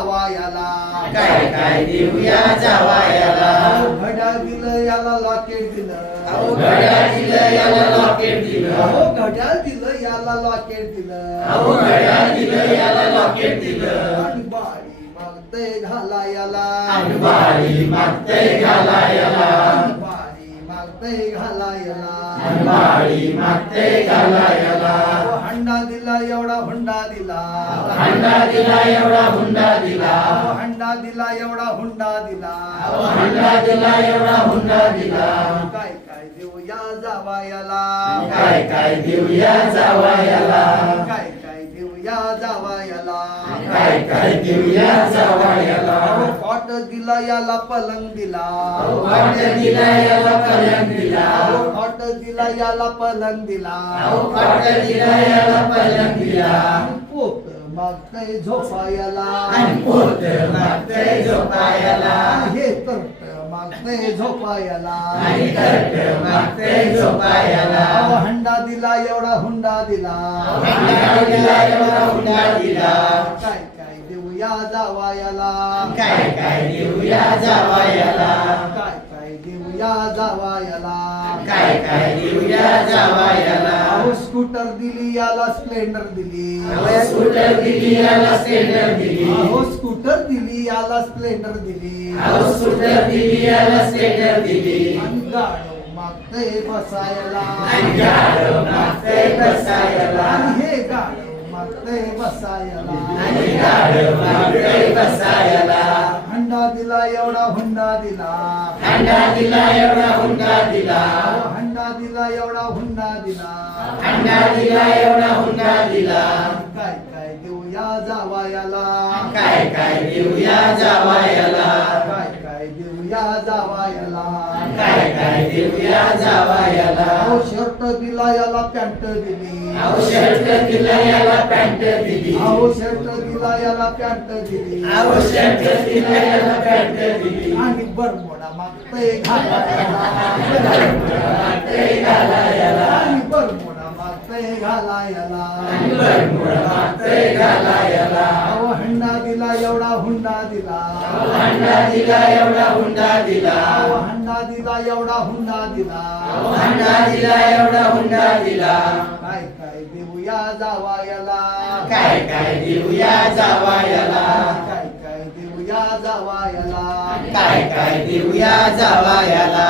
जावायाला काय काय देऊया जावायाला घड्याळ दिलं याला लॉकेट दिलं अहो घड्याळ दिलं याला लॉकेट दिलं अहो घड्याळ दिलं याला लॉकेट दिलं अहो घड्याळ दिलं याला लॉकेट दिलं आणि बाळी मागतय घालायाला आणि बाळी मागतय घालायला आणि बाळी मागतय घालायाला आणि बाळी मागतय घालायला अहो हंडा दिला एवढा हुंडा दिला हंडा दिला एवढा हुंडा दिला अहो हंडा दिला एवढा हुंडा दिला अहो हंडा दिला एवढा हुंडा दिला काय काय देऊया जावायाला काय काय देऊया जावायाला काय काय देऊया जावायाला काय काय देऊया जावायाला अहो कॉट दिला याला पलंग दिला खाट दिला याला पलंग दिला अहो कॉट दिला याला पलंग दिला अहो खाट दिला याला पलंग दिला पोत मागतय झोपायाला आणि पोत मागतय झोपायाला हे तर्ट मागतय झोपायाला आणि तर्ट मागतय झोपायाला अहो हंडा दिला एवढा हुंडा दिला हंडा दिला एवढा हुंडा दिला काय काय देऊया जावायाला काय काय देऊया जावायाला काय काय देऊया जावायाला काय काय देऊया जावायाला अहो स्कूटर दिली याला स्प्लेंडर दिली अहो स्कूटर दिली याला स्प्लेंडर दिली अहो स्कूटर दिली याला स्प्लेंडर दिली अहो स्कूटर दिली याला स्प्लेंडर दिली आणि गाडो मागतय बसायला आणि गाडो मागतय बसायला आणि हे गाडो मागतय बसायला आणि गाडो मागतय बसायला हंडा दिला एवढा हुंडा दिला हंडा दिला एवढा हुंडा दिला अहो हंडा दिला एवढा हुंडा दिला हंडा दिला एवढा हुंडा दिला काय काय देऊया जावायाला काय काय देऊया जावायाला काय काय देऊया जावायाला काय काय देऊया जावायाला अहो शर्ट दिला याला पॅन्ट दिली अहो शर्ट दिला याला पॅन्ट दिली अहो शर्ट दिला याला पॅन्ट दिली अहो शर्ट दिला याला पॅन्ट दिली आणि बरमोडा मागतय घालायला मागतय घालायला आणि बरमोडा मागतय घालायला आणि बरमुडा मागतय घालायला अहो हंडा दिला एवढा हुंडा दिला अहो हंडा दिला एवढा हुंडा दिला अहो हंडा दिला एवढा हुंडा दिला अहो हंडा दिला एवढा हुंडा दिला काय काय देऊया जावायाला काय काय देऊया जावायाला काय काय देऊया जावायाला काय काय देऊया जावायाला